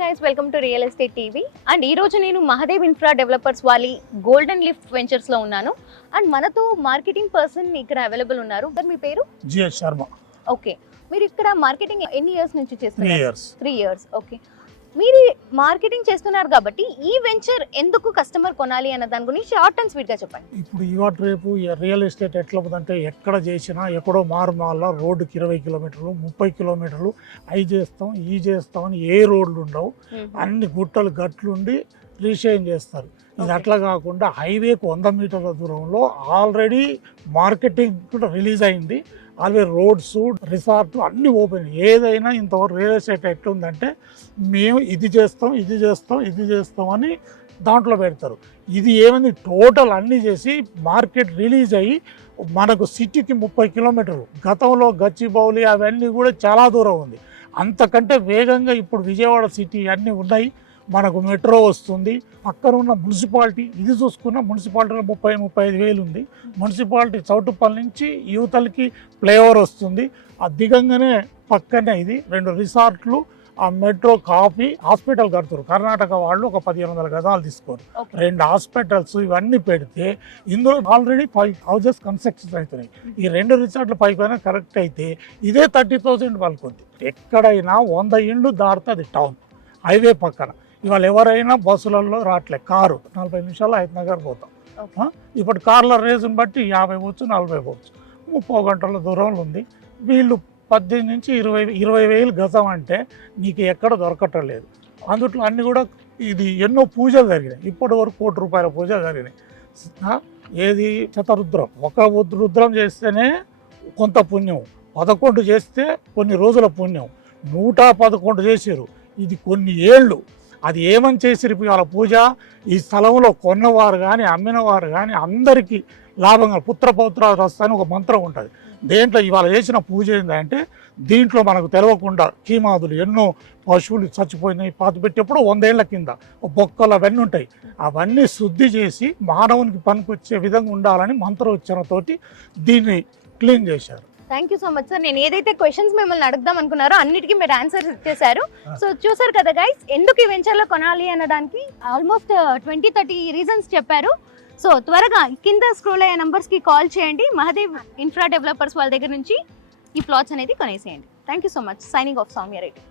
Guys, welcome to real estate TV. And ఈ రోజు నేను మహదేవ్ ఇన్ఫ్రా డెవలపర్స్ వాళ్ళ గోల్డెన్ లిఫ్ట్ వెంచర్స్ లో ఉన్నాను. అండ్ మనతో మార్కెటింగ్ పర్సన్ ఇక్కడ అవైలబుల్ ఉన్నారు. సార్, మీ పేరు? జిఎస్ శర్మ. ఓకే, మీరు ఇక్కడ మార్కెటింగ్ ఎన్ని ఇయర్స్ నుంచి చేస్తున్నారు? 3 years. ఓకే, మీరు మార్కెటింగ్ చేస్తున్నారు కాబట్టి ఈ వెంచర్ ఎందుకు కస్టమర్ కొనాలి అన్న దాని గురించి షార్ట్ అండ్ స్వీట్ గా చెప్పండి. ఇప్పుడు ఇవాళ రేపు రియల్ ఎస్టేట్ ఎట్లా ఉందంటే ఎక్కడ చేసినా ఎక్కడో మారుమాల రోడ్డుకి 20 కిలోమీటర్లు 30 కిలోమీటర్లు అవి చేస్తాం ఈ చేస్తాం అని ఏ రోడ్లు ఉండవు. అన్ని గుట్టలు గట్లు ఉండి రీషేన్ చేస్తారు. ఇది అట్లా కాకుండా హైవేకు 100 మీటర్ల దూరంలో ఆల్రెడీ మార్కెటింగ్ కూడా రిలీజ్ అయింది. ఆల్రెడీ రోడ్స్ రిసార్ట్ అన్నీ ఓపెన్. ఏదైనా ఇంతవరకు రియల్ ఎస్టేట్ ఎట్లుందంటే మేము ఇది చేస్తాం అని దాంట్లో పెడతారు. ఇది ఏమైంది, టోటల్ అన్నీ చేసి మార్కెట్ రిలీజ్ అయ్యి మనకు సిటీకి 30 కిలోమీటర్లు. గతంలో గచ్చిబౌలి అవన్నీ కూడా చాలా దూరం ఉంది. అంతకంటే వేగంగా ఇప్పుడు విజయవాడ సిటీ అన్నీ ఉన్నాయి. మనకు మెట్రో వస్తుంది. పక్కన ఉన్న మున్సిపాలిటీ ఇది చూసుకున్న మున్సిపాలిటీలో 30-35 వేలు ఉంది. మున్సిపాలిటీ చౌటుప్పల్ నుంచి యువతలకి ఫ్లైఓవర్ వస్తుంది. ఆ దిగంగానే పక్కనే ఇది 2 రిసార్ట్లు, ఆ మెట్రో కాఫీ హాస్పిటల్ కడుతున్నారు. కర్ణాటక వాళ్ళు ఒక 1500 గజాలు తీసుకోరు. 2 హాస్పిటల్స్ ఇవన్నీ పెడితే ఇందులో ఆల్రెడీ 5 హౌజెస్ కన్స్ట్రక్షన్ అవుతున్నాయి. ఈ 2 రిసార్ట్లు పైన కరెక్ట్ అయితే ఇదే 30,000 పలుకుంది. ఎక్కడైనా 100 ఇండ్లు దాటుతుంది టౌన్ హైవే పక్కన. ఇవాళ ఎవరైనా బస్సులలో రావట్లే. కారు 40 నిమిషాలు హైదనగర్ పోతాం. ఇప్పుడు కార్ల రేసుని బట్టి 50 పోవచ్చు 40 పోవచ్చు. 30 గంటల దూరంలో ఉంది. వీళ్ళు 18 నుంచి 20 వేలు గజం అంటే నీకు ఎక్కడ దొరకటం లేదు. అందుట్లో అన్నీ కూడా ఇది ఎన్నో పూజలు జరిగినాయి. ఇప్పటి వరకు ₹1,00,00,000 పూజలు జరిగినాయి. ఏది శతరుద్రం, ఒక రుద్రం చేస్తేనే కొంత పుణ్యం, 11 చేస్తే కొన్ని రోజుల పుణ్యం, 111 చేసారు. ఇది కొన్ని ఏళ్ళు. అది ఏమని చేసిరు ఇవాళ పూజ? ఈ స్థలంలో కొన్నవారు కానీ అమ్మినవారు కానీ అందరికీ లాభంగా పుత్రపౌత్రాలు వస్తాయని ఒక మంత్రం ఉంటుంది. దేంట్లో ఇవాళ చేసిన పూజ ఏంటంటే దీంట్లో మనకు తెలవకుండా కీమాదులు ఎన్నో పశువులు చచ్చిపోయినాయి పాత పెట్టేప్పుడు 100 ఏళ్ల కింద బొక్కలు అవన్నీ ఉంటాయి. అవన్నీ శుద్ధి చేసి మానవునికి పనికొచ్చే విధంగా ఉండాలని మంత్రోచ్చరణతోటి దీన్ని క్లీన్ చేశారు. Thank you so much sir. నేను ఏదైతే క్వశ్చన్స్ మిమ్మల్ని అడుగుదాం అనుకున్నారో అన్నిటికీ మీరు ఆన్సర్స్ ఇచ్చేసారు. సో చూసారు కదా గైస్, ఎందుకు ఈ వెంచర్లో కొనాలి అన్నదానికి ఆల్మోస్ట్ 20-30 రీజన్స్ చెప్పారు. సో త్వరగా కింద స్క్రోల్ అయ్యే నంబర్స్కి కాల్ చేయండి. మహదేవ్ ఇన్ఫ్రా డెవలపర్స్ వాళ్ళ దగ్గర నుంచి ఈ ప్లాట్స్ అనేది కొనేసేయండి. Thank you so much. Signing off Soumya Reddy.